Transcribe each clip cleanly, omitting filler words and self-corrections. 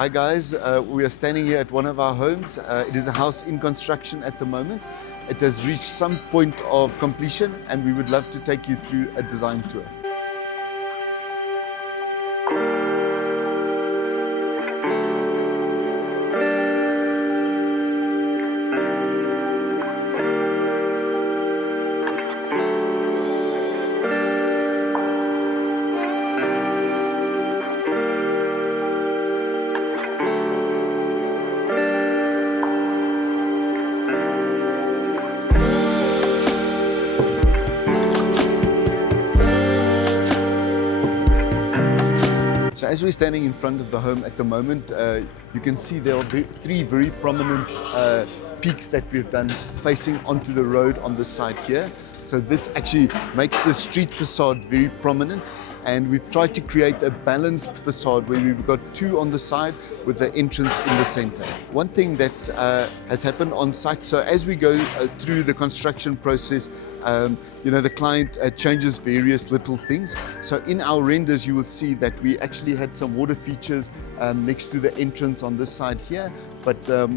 Hi guys, we are standing here at one of our homes. It is a house in construction at the moment. It has reached some point of completion and we would love to take you through a design tour. So as we're standing in front of the home at the moment, you can see there are three very prominent peaks that we've done facing onto the road on this side here. So this actually makes the street facade very prominent, and we've tried to create a balanced facade where we've got two on the side with the entrance in the center. One thing that has happened on site, so as we go through the construction process, the client changes various little things. So in our renders, you will see that we actually had some water features next to the entrance on this side here. But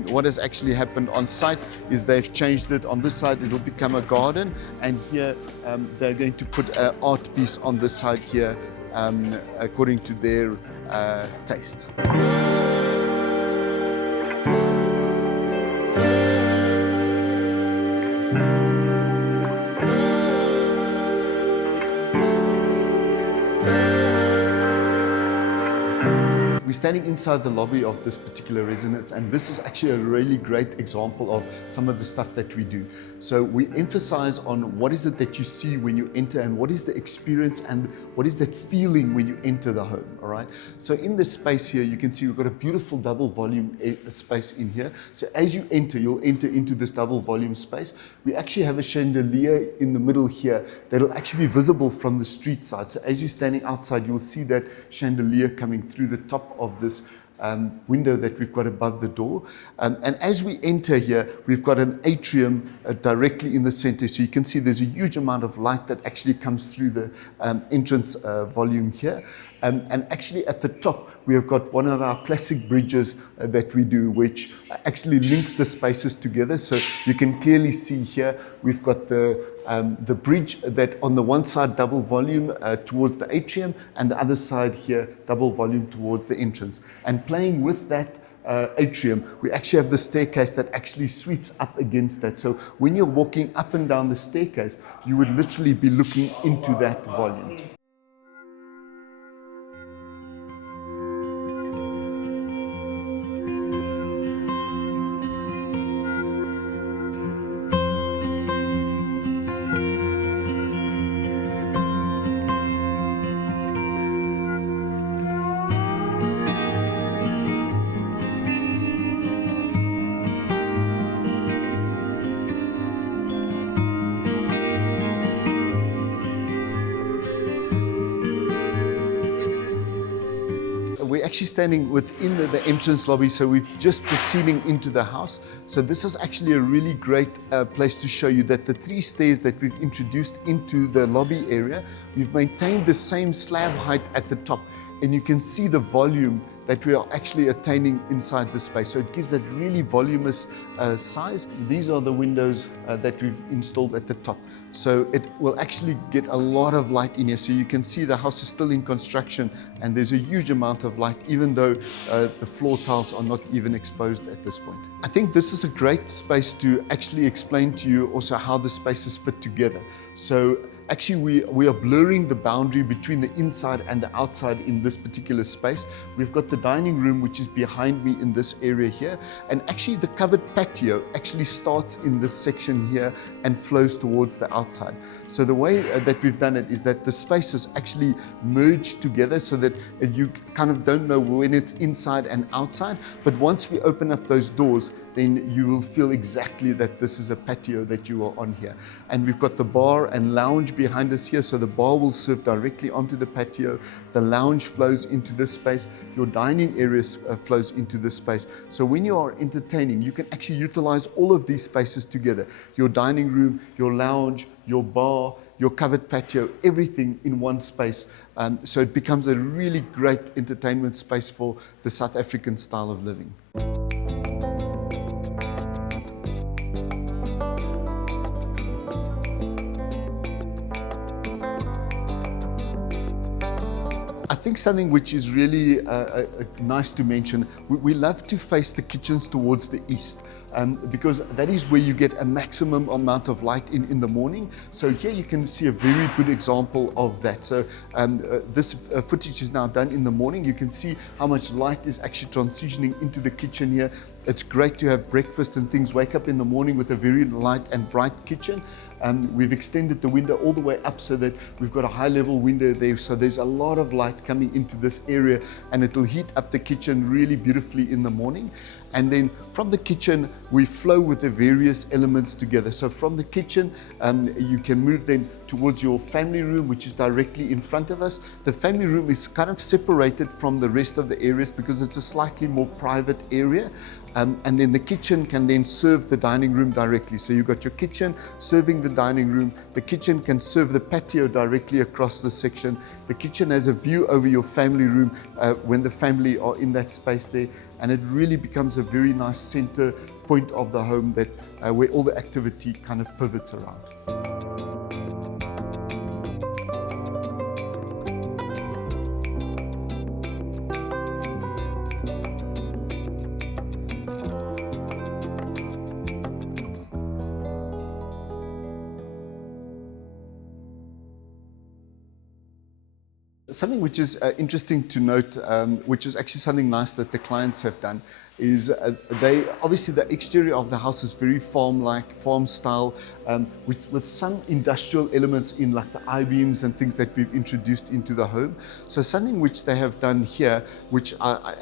what has actually happened on site is they've changed it. On this side, it will become a garden. And here, they're going to put an art piece on this side here, according to their taste. We're standing inside the lobby of this particular residence, and this is actually a really great example of some of the stuff that we do. So we emphasize on what is it that you see when you enter, and what is the experience and what is that feeling when you enter the home, all right? So in this space here, you can see we've got a beautiful double volume space in here. So as you enter, you'll enter into this double volume space. We actually have a chandelier in the middle here that'll actually be visible from the street side. So as you're standing outside, you'll see that chandelier coming through the top of this window that we've got above the door. And as we enter here, we've got an atrium directly in the center. So you can see there's a huge amount of light that actually comes through the entrance volume here. And actually at the top, we have got one of our classic bridges that we do, which actually links the spaces together. So you can clearly see here, we've got the bridge that on the one side double volume towards the atrium, and the other side here double volume towards the entrance. And playing with that atrium, we actually have the staircase that actually sweeps up against that. So when you're walking up and down the staircase, you would literally be looking into that volume. We're actually standing within the entrance lobby, so we're just proceeding into the house. So this is actually a really great place to show you that the three stairs that we've introduced into the lobby area, we've maintained the same slab height at the top, and you can see the volume that we are actually attaining inside the space. So it gives that really voluminous size. These are the windows that we've installed at the top. So it will actually get a lot of light in here. So you can see the house is still in construction and there's a huge amount of light, even though the floor tiles are not even exposed at this point. I think this is a great space to actually explain to you also how the spaces fit together. So actually we are blurring the boundary between the inside and the outside in this particular space. We've got the dining room, which is behind me in this area here, and actually the covered patio actually starts in this section here and flows towards the outside. So the way that we've done it is that the spaces actually merge together so that you kind of don't know when it's inside and outside, but once we open up those doors, then you will feel exactly that this is a patio that you are on here. And we've got the bar and lounge behind us here, so the bar will serve directly onto the patio. The lounge flows into this space. Your dining area flows into this space. So when you are entertaining, you can actually utilize all of these spaces together. Your dining room, your lounge, your bar, your covered patio, everything in one space. So it becomes a really great entertainment space for the South African style of living. I think something which is really nice to mention, we love to face the kitchens towards the east. Because that is where you get a maximum amount of light in the morning. So here you can see a very good example of that. So this footage is now done in the morning. You can see how much light is actually transitioning into the kitchen here. It's great to have breakfast and things, wake up in the morning with a very light and bright kitchen. We've extended the window all the way up so that we've got a high level window there. So there's a lot of light coming into this area, and it'll heat up the kitchen really beautifully in the morning. And then from the kitchen, we flow with the various elements together. So from the kitchen, you can move then towards your family room, which is directly in front of us. The family room is kind of separated from the rest of the areas because it's a slightly more private area. And then the kitchen can then serve the dining room directly. So you've got your kitchen serving the dining room. The kitchen can serve the patio directly across the section. The kitchen has a view over your family room when the family are in that space there. And it really becomes a very nice center point of the home that where all the activity kind of pivots around. Something which is interesting to note, which is actually something nice that the clients have done, is they obviously the exterior of the house is very farm-like, farm style, with some industrial elements in, like the I-beams and things that we've introduced into the home. So something which they have done here, which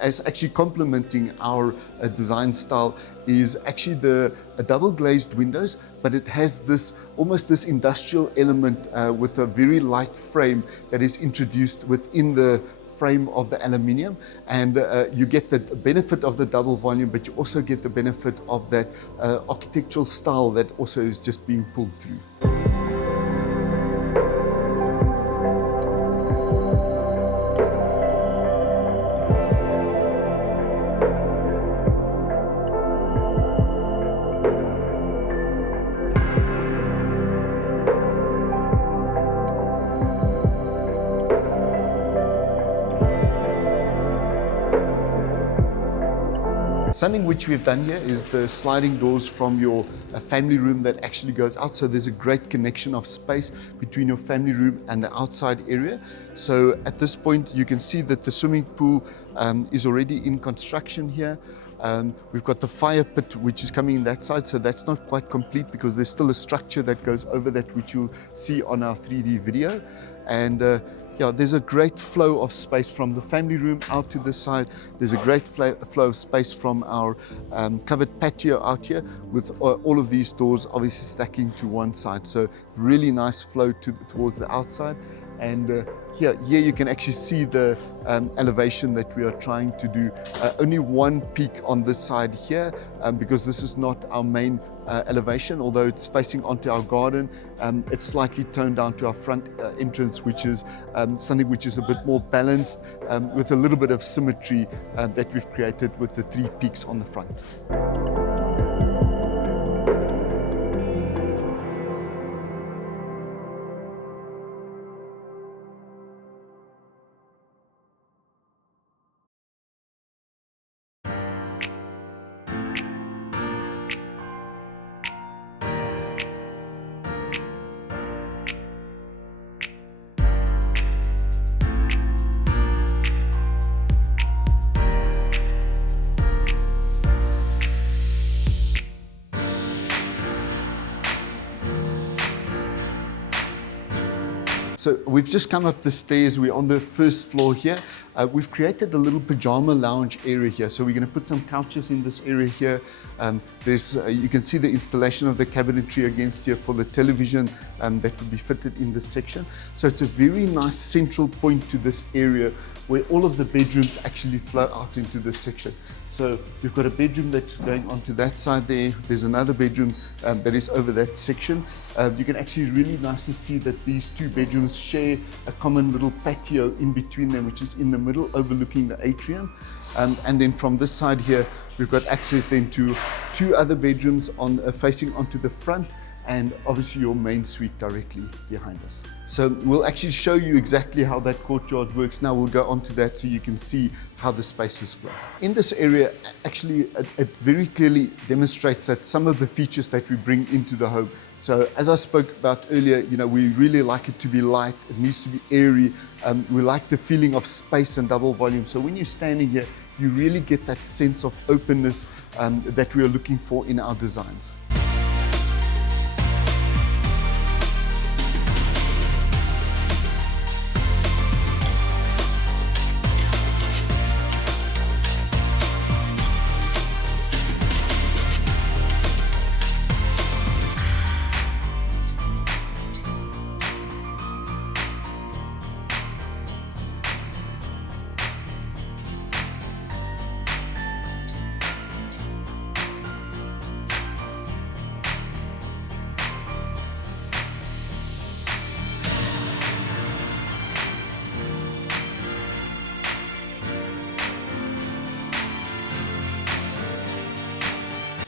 is actually complementing our design style, is actually the double glazed windows, but it has this almost this industrial element with a very light frame that is introduced within the frame of the aluminium, and you get the benefit of the double volume, but you also get the benefit of that architectural style that also is just being pulled through. Something which we've done here is the sliding doors from your family room that actually goes out. So there's a great connection of space between your family room and the outside area. So at this point, you can see that the swimming pool is already in construction here. We've got the fire pit which is coming in that side, so that's not quite complete because there's still a structure that goes over that which you'll see on our 3D video. And yeah, there's a great flow of space from the family room out to the side. There's a great flow of space from our covered patio out here, with all of these doors obviously stacking to one side. So really nice flow towards the outside. And here you can actually see the elevation that we are trying to do. Only one peak on this side here, because this is not our main elevation, although it's facing onto our garden. It's slightly toned down to our front entrance, which is something which is a bit more balanced, with a little bit of symmetry that we've created with the 3 peaks on the front. So we've just come up the stairs. We're on the first floor here. We've created a little pajama lounge area here. So we're going to put some couches in this area here. You can see the installation of the cabinetry against here for the television that will be fitted in this section. So it's a very nice central point to this area where all of the bedrooms actually flow out into this section. So you've got a bedroom that's going onto that side there. There's another bedroom that is over that section. You can actually really nicely see that these two bedrooms share a common little patio in between them, which is in the middle overlooking the atrium. And then from this side here, we've got access then to two other bedrooms facing onto the front, and obviously your main suite directly behind us. So we'll actually show you exactly how that courtyard works now. We'll go on to that so you can see how the spaces flow. In this area, actually, it very clearly demonstrates that some of the features that we bring into the home. So as I spoke about earlier, we really like it to be light, it needs to be airy. We like the feeling of space and double volume. So when you're standing here, you really get that sense of openness that we are looking for in our designs.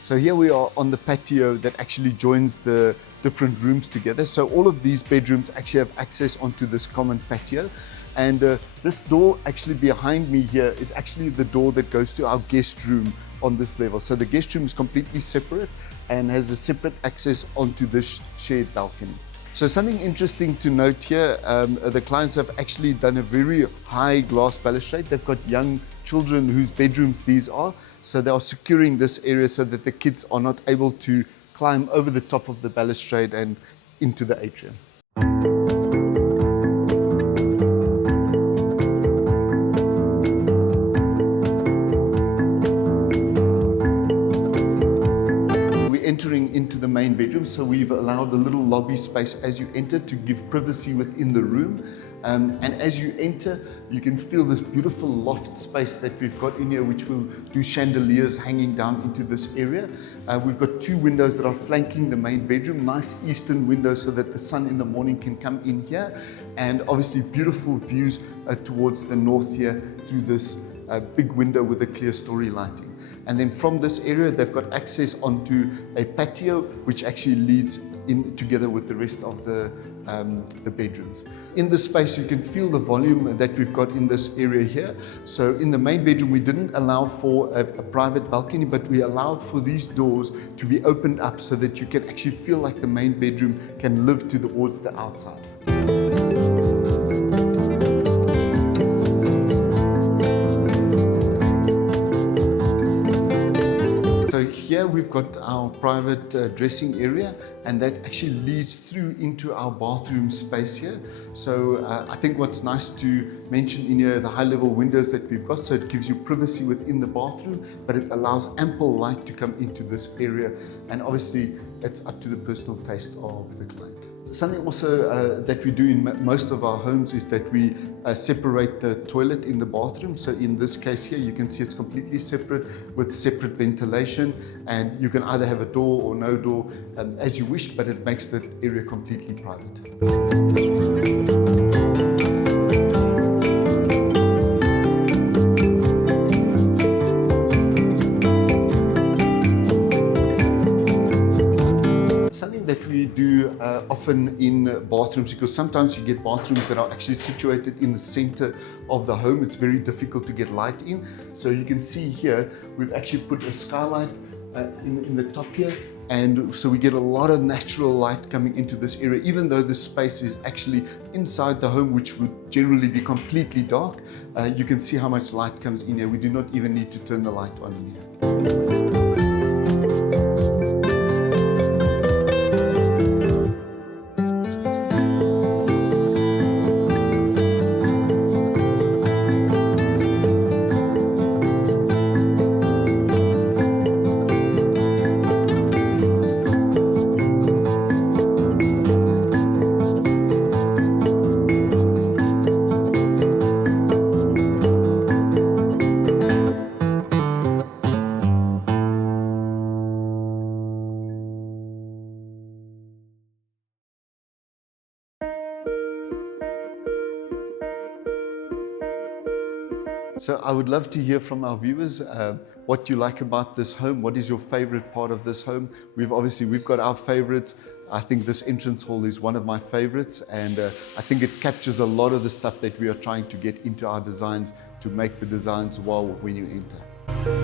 So here we are on the patio that actually joins the different rooms together. So all of these bedrooms actually have access onto this common patio. And this door actually behind me here is actually the door that goes to our guest room on this level. So the guest room is completely separate and has a separate access onto this shared balcony. So something interesting to note here, the clients have actually done a very high glass balustrade. They've got young children whose bedrooms these are. So they are securing this area so that the kids are not able to climb over the top of the balustrade and into the atrium. We're entering into the main bedroom, so we've allowed a little lobby space as you enter to give privacy within the room. And as you enter, you can feel this beautiful loft space that we've got in here, which will do chandeliers hanging down into this area. We've got two windows that are flanking the main bedroom, nice eastern windows so that the sun in the morning can come in here. And obviously beautiful views towards the north here through this big window with a clear story lighting. And then from this area, they've got access onto a patio, which actually leads in together with the rest of the bedrooms. In this space, you can feel the volume that we've got in this area here. So in the main bedroom, we didn't allow for a private balcony, but we allowed for these doors to be opened up so that you can actually feel like the main bedroom can live towards the outside. Here we've got our private dressing area, and that actually leads through into our bathroom space here. So I think what's nice to mention in here, the high level windows that we've got, so it gives you privacy within the bathroom, but it allows ample light to come into this area, and obviously it's up to the personal taste of the client. Something also that we do in most of our homes is that we separate the toilet in the bathroom. So in this case here, you can see it's completely separate with separate ventilation, and you can either have a door or no door as you wish, but it makes that area completely private. Often in bathrooms, because sometimes you get bathrooms that are actually situated in the center of the home. It's very difficult to get light in. So you can see here, we've actually put a skylight in the top here. And so we get a lot of natural light coming into this area, even though the space is actually inside the home, which would generally be completely dark. You can see how much light comes in here. We do not even need to turn the light on in here. So I would love to hear from our viewers what you like about this home. What is your favorite part of this home? We've got our favorites. I think this entrance hall is one of my favorites, and I think it captures a lot of the stuff that we are trying to get into our designs to make the designs wow when you enter.